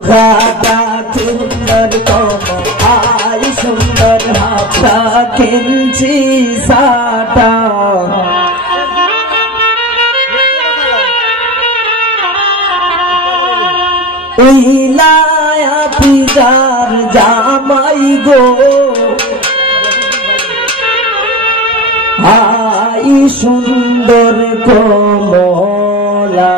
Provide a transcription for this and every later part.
খাতা সুন্দর কমাই সুন্দর হাতা কিনছি সাটা ইলায়া পিজার জামাই গো আই সুন্দর কমলা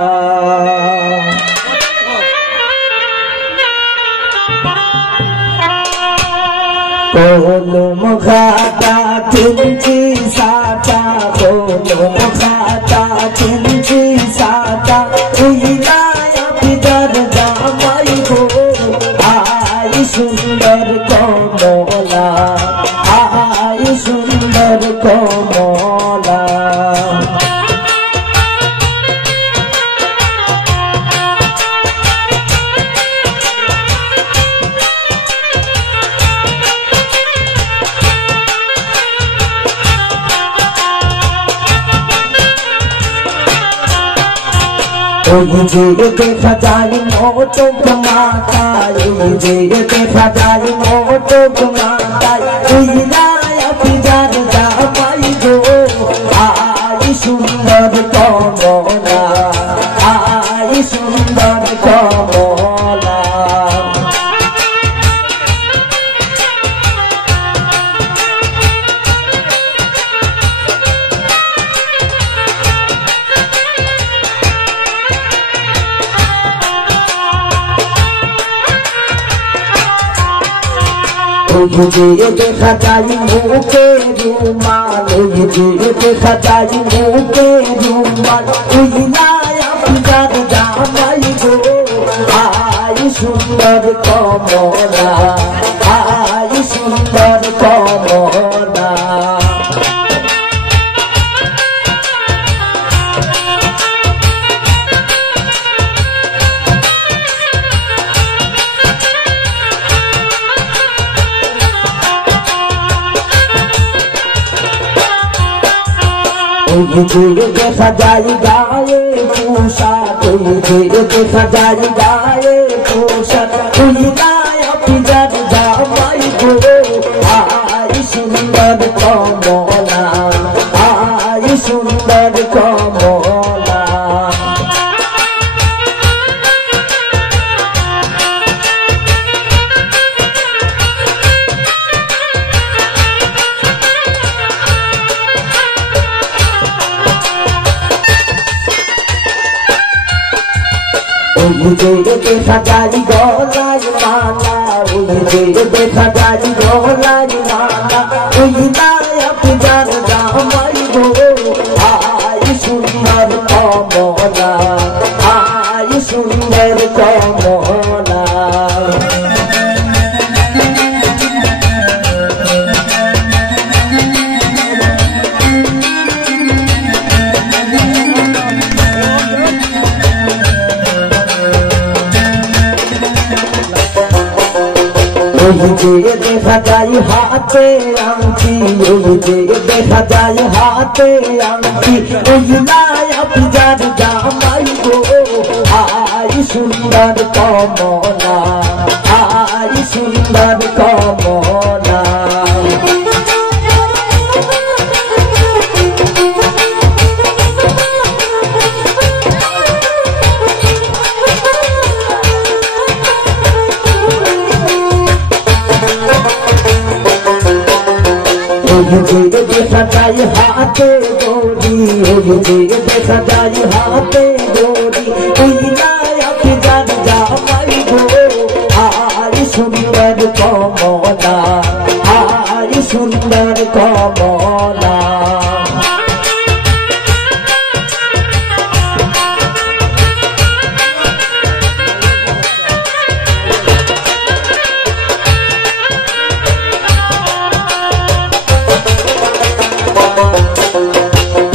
কলম খাতা কিনছি সাটা কলম খাতা কিনছি সাটা ইলায়া পিজার জামাই গো আই সুন্দর কমলা আই সুন্দর কমলা ওই যে দেখা যায় মোটক মাথায় ওই যে দেখা যায় মোটক মাথায় ইলায়া পিজার জামাই গো আই সুন্দর কমলা আই সুন্দর কমলা ওই যে দেখা যায় মুখে রুমাল ওই যে দেখা যায় মুখে রুমাল ইলায়া পিজার জামাই গো আই সুন্দর কমলা আই সুন্দর কমলা ওই যে দেখা যায় গায়ে পোশাক ওই যে দেখা যায় গায়ে পোশাক ইলায়া পিজার জামাই গো আই সুন্দর কমলা আই সুন্দর কমলা ওই যে দেখা যায় গলায় মালা ওই যে দেখা যায় গলায় মালা ইলায়া পিজার জামাই গো আই সুন্দর কমলা আই সুন্দর কমলা ওই যে দেখা যায় হাতে আংটি ওই যে দেখা যায় হাতে আংটি ইলায়া পিজার জামাই গো আই সুন্দর কমলা আই সুন্দর কমলা ওই যে দেখা যায় হাতে গড়ি ওই যে দেখা যায় হাতে গড়ি ইলায়া পিজার জামাই গো আই সুন্দর কমলা আই সুন্দর কমলা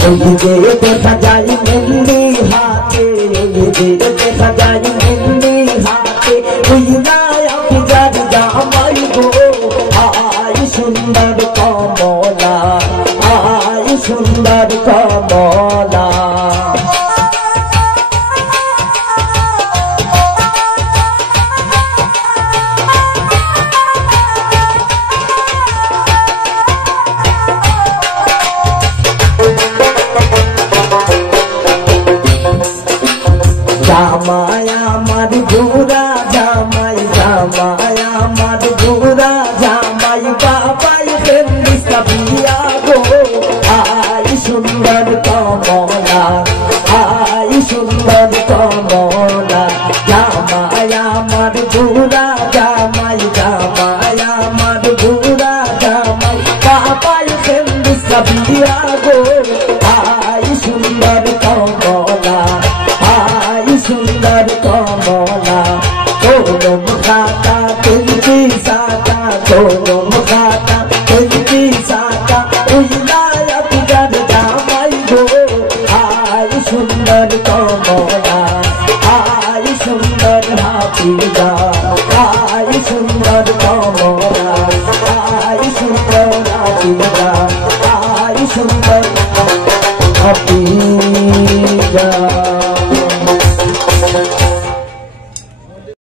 ওই যে দেখা যায় মেহেন্দি হাতে ওই যে দেখা যায় মেহেন্দি হাতে ইলায়া পিজার জামাই গো আই সুন্দর কমলা আই সুন্দর কমলা सोनम खाता तुझी साता सोनम खाता तुझी साता उजलाया पिजार जामाई गो आई सुंदर कमला आई सुंदर हाफिजा आई सुंदर कमला आई सुंदर हाफिजा